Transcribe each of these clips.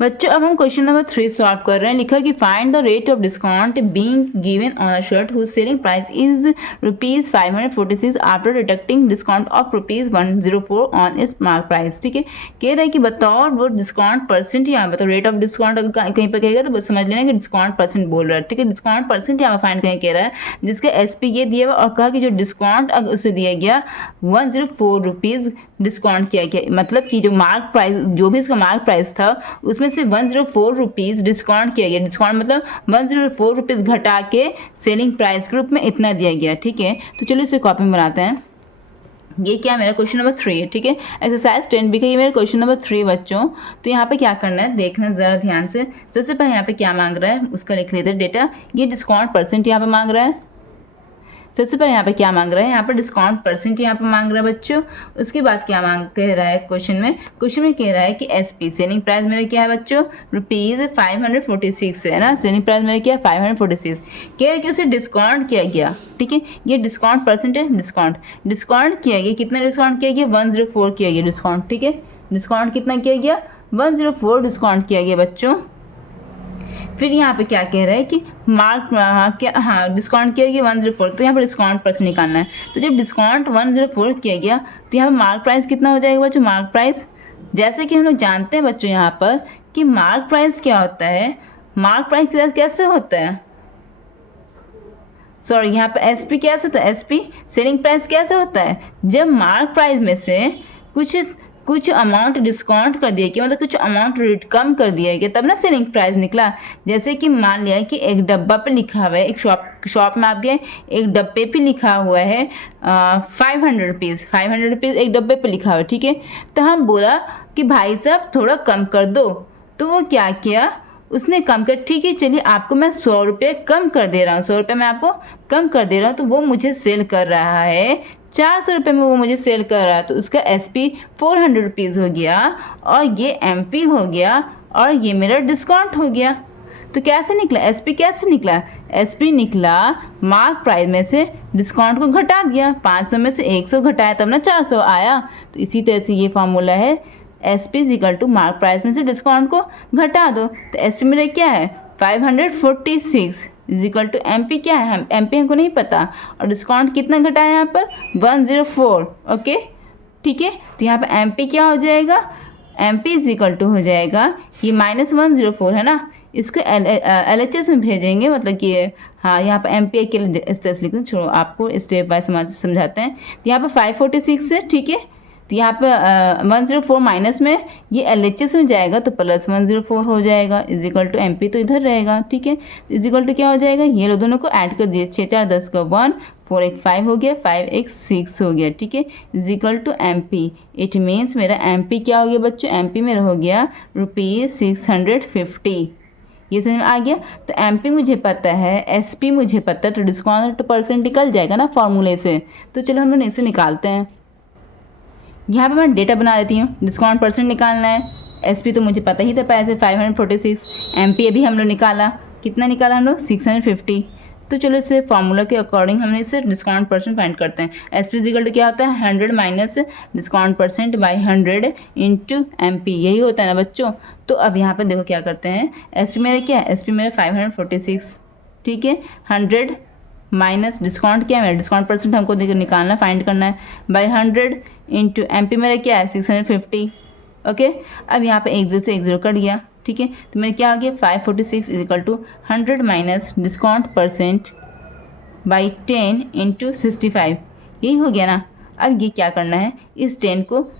बच्चों अब हम क्वेश्चन नंबर 3 सॉल्व कर रहे हैं। लिखा कि find the rate of discount being given on a shirt whose selling price is ₹546 after deducting discount of ₹104 on its mark price. ठीक है, कह रहा है कि बताओ वो डिस्काउंट परसेंट यहाँ बताओ। रेट ऑफ डिस्काउंट अगर कहीं पर कहेगा तो समझ लेना कि डिस्काउंट परसेंट बोल रहा है। ठीक है, डिस्काउंट परसेंट यहाँ फाइंड करने कह रहा है, जिसका SP ये दिया हुआ और कहा कि जो डिस्काउंट अगर उसे दिया गया ₹104 डिस्काउंट किया गया, मतलब कि जो मार्क प्राइस जो भी इसका मार्क प्राइस था उसमें से ₹104 डिस्काउंट किया गया। डिस्काउंट मतलब ₹104 घटा के सेलिंग प्राइस के रूप में इतना दिया गया। ठीक है, तो चलो इसे कॉपी में बनाते हैं। ये क्या है, मेरा क्वेश्चन नंबर 3 है। ठीक है, एक्सरसाइज 10B का ये मेरा क्वेश्चन नंबर 3 बच्चों। तो यहाँ पे क्या करना है देखना ज़रा ध्यान से। सबसे पहले यहाँ पे क्या मांग रहा है उसका लिख लेते हैं डेटा। ये डिस्काउंट परसेंट यहाँ पे मांग रहा है। सबसे पहले यहाँ पे क्या मांग रहा है, यहाँ पर डिस्काउंट परसेंट यहाँ पे मांग रहा है बच्चों। उसके बाद क्या कह रहा है क्वेश्चन में कह रहा है कि SP सेलिंग प्राइस मेरा क्या है बच्चों, ₹546 है ना। सेलिंग प्राइस मेरा क्या है 546। कह रहा है कि उसे डिस्काउंट किया गया। ठीक है, ये डिस्काउंट परसेंट है। डिस्काउंट किया गया, कितना डिस्काउंट किया गया, 104 किया गया डिस्काउंट। ठीक है, डिस्काउंट कितना किया गया, 104 डिस्काउंट किया गया बच्चों। फिर यहाँ पे क्या कह रहा है कि डिस्काउंट किया गया 104, तो यहाँ पर डिस्काउंट परसेंट निकालना है। तो जब डिस्काउंट 104 किया गया तो यहाँ पर मार्क प्राइस कितना हो जाएगा बच्चों। मार्क प्राइस जैसे कि हम लोग जानते हैं बच्चों यहाँ पर कि मार्क प्राइस क्या होता है, मार्क प्राइस कैसे होता है, सॉरी यहाँ पर SP कैसे होता है, SP सेलिंग प्राइस कैसे होता है, जब मार्क प्राइस में से कुछ अमाउंट डिस्काउंट कर दिया गया, मतलब कुछ अमाउंट रेट कम कर दिया गया, तब ना सेलिंग प्राइस निकला। जैसे कि मान लिया कि एक डब्बा पे लिखा हुआ है, एक शॉप में आप गए, एक डब्बे पे लिखा हुआ है ₹500 एक डब्बे पे लिखा हुआ है। ठीक है, तो हम बोला कि भाई साहब थोड़ा कम कर दो, तो वो क्या किया, उसने कम कर, ठीक है चलिए आपको मैं ₹100 कम कर दे रहा हूँ, ₹100 मैं आपको कम कर दे रहा हूँ। तो वो मुझे सेल कर रहा है ₹400 में, वो मुझे सेल कर रहा है। तो उसका SP ₹400 हो गया और ये MP हो गया और ये मेरा डिस्काउंट हो गया। तो कैसे निकला SP, कैसे निकला, SP निकला मार्क प्राइस में से डिस्काउंट को घटा दिया, 500 में से 100 घटाया तब ना 400 आया। तो इसी तरह से ये फॉर्मूला है, SP = मार्क प्राइस में से डिस्काउंट को घटा दो। तो SP मेरा क्या है 546 = MP क्या है, MP हमको नहीं पता, और डिस्काउंट कितना घटाया यहाँ पर 104। ओके ठीक है, तो यहाँ पर MP क्या हो जाएगा, MP = हो जाएगा ये -104 है ना, इसको LHS में भेजेंगे, मतलब कि हाँ यहाँ पर MP के लिए इस तरह से लिखते हैं। छोड़ो आपको स्टेप बाय समझाते हैं। तो यहाँ पर 546 है। ठीक है, तो यहाँ पर 104 माइनस में ये LHS में जाएगा तो +104 हो जाएगा, = MP तो इधर रहेगा। ठीक है, = क्या हो जाएगा, ये लोग दोनों को ऐड कर दिए, 6 4 10 का 1, 4 1 5 हो गया, 5 1 6 हो गया। ठीक है, = MP। इट मीन्स मेरा MP क्या हो गया बच्चों, MP मेरा हो गया ₹650। ये समझ में आ गया। तो MP मुझे पता है, SP मुझे पता है, तो डिस्काउंट परसेंट निकल जाएगा ना फॉर्मूले से। तो चलो हम लोग इसे निकालते हैं। यहाँ पे मैं डेटा बना देती हूँ। डिस्काउंट परसेंट निकालना है, SP तो मुझे पता ही था पैसे 546, MP अभी हम लोग निकाला, कितना निकाला हम लोग 650। तो चलो इसे फार्मूला के अकॉर्डिंग हमने इसे डिस्काउंट परसेंट फाइंड करते हैं। SP = क्या होता है 100 minus discount percent by 100 into MP, यही होता है ना बच्चों। तो अब यहाँ पे देखो क्या करते हैं, SP मेरा क्या है, SP मेरा 546। ठीक है, 100 माइनस डिस्काउंट क्या है मेरा, डिस्काउंट परसेंट हमको निकालना फाइंड करना है, बाई 100 इंटू MP मेरा क्या है 650। ओके, अब यहाँ पे 1 0 से 1 0 कट गया। ठीक है, तो मेरा क्या आ गया 546 = 100 minus discount percent by 10 into 65, यही हो गया ना। अब ये क्या करना है, इस 10 को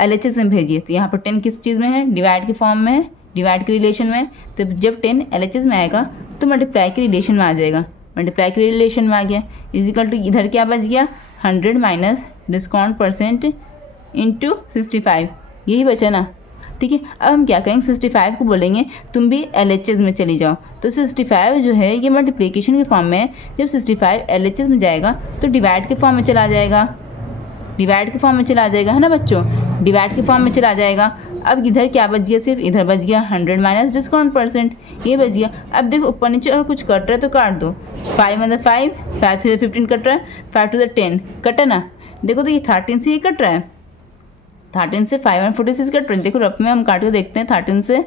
LHS में भेजिए। तो यहाँ पर 10 किस चीज़ में है, डिवाइड के फॉर्म में है, डिवाइड के रिलेशन में है। तो जब 10 LHS में आएगा तो मल्टीप्लाई के रिलेशन में आ जाएगा, मल्टीप्लाई के रिलेशन में आ गया, = इधर क्या बच गया 100 माइनस डिस्काउंट परसेंट इंटू 65, यही बचा ना। ठीक है, अब हम क्या करेंगे 65 को बोलेंगे तुम भी LHS में चली जाओ। तो 65 जो है ये मल्टीप्लिकेशन के फॉर्म में है, जब 65 LHS में जाएगा तो डिवाइड के फॉर्म में चला जाएगा, डिवाइड के फॉर्म में चला जाएगा है ना बच्चों, डिवाइड के फॉर्म में चला जाएगा। अब इधर क्या बच गया, सिर्फ इधर बच गया 100 माइनस डिस्काउंट परसेंट, ये बच गया। अब देखो ऊपर नीचे अगर कुछ कट रहा है तो काट दो, 5 1 5, 5 3 15 कट रहा है, 5 2 10 कटा ना। देखो तो ये 13 से ये कट रहा है, 13 से 546 कट रहा है। देखो रफ में हम काट के देखते हैं, 13 से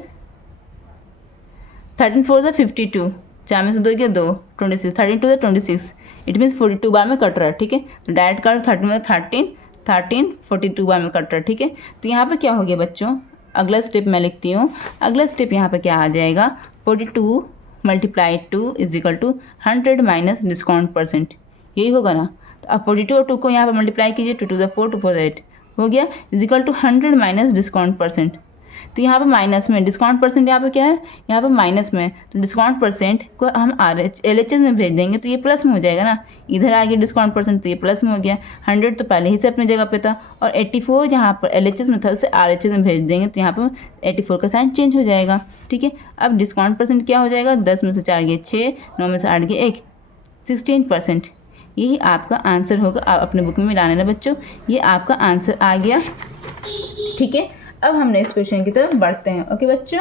13 4 ज़ा 52, 4 में से 2 गया 2, 26, 13 2 ज़ा 26, इट मीन्स 42 बार में कट रहा है, ठीक है। तो डायरेक्ट काट 13 में 13 42 बार में कट रहा है, ठीक है। तो यहाँ पर क्या हो गया बच्चों, अगला स्टेप मैं लिखती हूँ। अगला स्टेप यहाँ पर क्या आ जाएगा, 42 × 2 = 100 माइनस डिस्काउंट परसेंट, यही होगा ना। तो अब 42 और 2 को यहाँ पर मल्टीप्लाई कीजिए, 2 2 ज़ा 4, 2 4 ज़ा 8 हो गया, = 100 माइनस डिस्काउंट परसेंट। तो यहाँ पर माइनस में डिस्काउंट परसेंट, यहाँ पर क्या है, यहाँ पर माइनस में, तो डिस्काउंट परसेंट को हम LHS में भेज देंगे तो ये प्लस में हो जाएगा ना। इधर आ गया डिस्काउंट परसेंट तो ये प्लस में हो गया, 100 तो पहले ही से अपनी जगह पे था, और 84 यहाँ पर LHS में था उसे RHS में भेज देंगे तो यहाँ पर 84 का साइन चेंज हो जाएगा, ठीक है। अब डिस्काउंट परसेंट क्या हो जाएगा, 10 में से 4 गए 6, 9 में से 8 गए 1, 16%। यही आपका आंसर होगा। आप अपने बुक में मिलाने ना बच्चों, ये आपका आंसर आ गया, ठीक है। अब हम नेक्स्ट क्वेश्चन की तरफ बढ़ते हैं। ओके बच्चों।